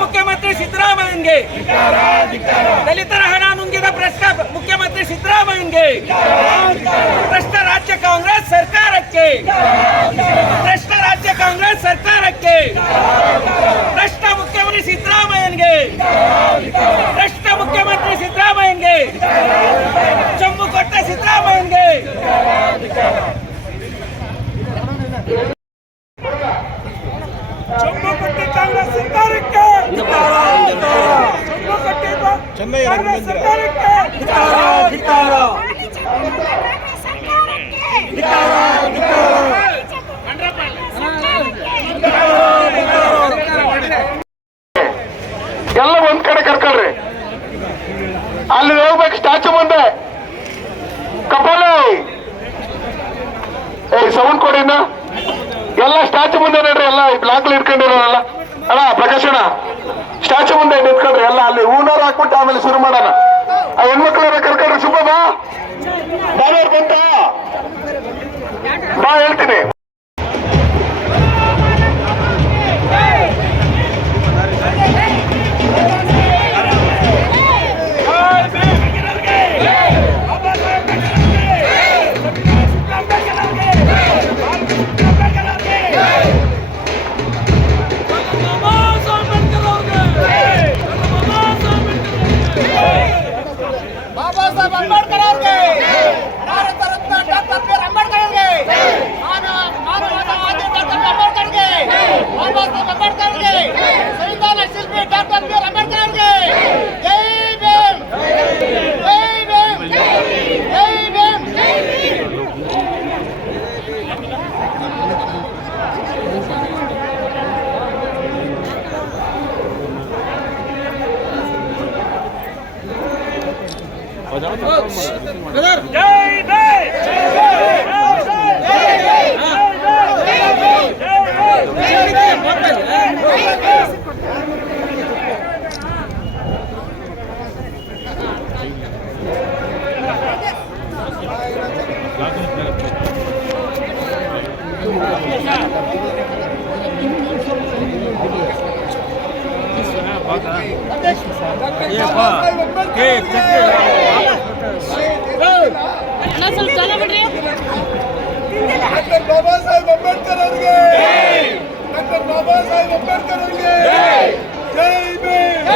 ಮುಖ್ಯಮಂತ್ರಿ ಸಿದ್ದರಾಮಯ್ಯಗೆ ದಲಿತರ ಹಣ ನುಂಗಿದ ಭ್ರಷ್ಟ ಮುಖ್ಯಮಂತ್ರಿ ಸಿದ್ದರಾಮಯ್ಯಗೆ ಭ್ರಷ್ಟ ರಾಜ್ಯ ಕಾಂಗ್ರೆಸ್ ಸರ್ಕಾರಕ್ಕೆ ಭ್ರಷ್ಟ ರಾಜ್ಯ ಕಾಂಗ್ರೆಸ್ ಸರ್ಕಾರಕ್ಕೆ ಭ್ರಷ್ಟ ಮುಖ್ಯಮಂತ್ರಿ ಸಿದ್ದರಾಮಯ್ಯಗೆ ಭ್ರಷ್ಟ ಮುಖ್ಯಮಂತ್ರಿ ಸಿದ್ದರಾಮಯ್ಯಗೆ ಚಂಬು ಕೊಟ್ಟ ಸಿದ್ದರಾಮಯ್ಯಗೆ ಚಂಬುಕಟ್ಟಿ ಕಾಂಗ್ರೆಸ್ ಸರ್ಕಾರಕ್ಕೆ ಚಂಬುಕಟ್ಟಿ ಕಾಂಗ್ರೆಸ್ ಸರ್ಕಾರಕ್ಕೆ ಎಲ್ಲ ಒಂದ್ ಕಡೆ ಕರ್ಕೊಳ್ರಿ. ಅಲ್ಲಿ ಹೋಗ್ಬೇಕು ಸ್ಟ್ಯಾಚು ಮುಂದೆ. ಕಪಾಲ ಸೌಂಡ್ ಕೊಡಿನ ಎಲ್ಲ ಸ್ಟ್ಯಾಚು ಮುಂದೆ ನೋಡ್ರಿ. ಎಲ್ಲ ಬ್ಲಾಕ್ಲಿ ಇಟ್ಕೊಂಡಿರೋಲ್ಲ ಅಣ್ಣ ಪ್ರಕಾಶ್ ಅಣ್ಣ ಸ್ಟ್ಯಾಚು ಮುಂದೆ ನಿಂತ್ಕೊಳ್ರಿ. ಎಲ್ಲ ಅಲ್ಲಿ ಹೂನಾರು ಹಾಕ್ಬಿಟ್ಟು ಆಮೇಲೆ ಶುರು ಮಾಡೋಣ. ಆ ಹೆಣ್ಮಕ್ಳ ಕರ್ಕೊಳ್ರಿ. ಸುಬ್ಬ ಬಾ ಬಾನವ್ರು ಬಂತ ಬಾ ಹೇಳ್ತೀನಿ. ಅಣ್ಣ ಸ್ವಲ್ಪ ಚಾಲ ಬಿಡ್ರಿ. ಡಾಕ್ಟರ್ ಬಾಬಾ ಸಾಹೇಬ್ ಅಂಬೇಡ್ಕರ್ ಅವರಿಗೆ, ಡಾಕ್ಟರ್ ಬಾಬಾ ಸಾಹೇಬ್ ಅಂಬೇಡ್ಕರ್ ಅವರಿಗೆ ಜೈ ಭೀಮ್.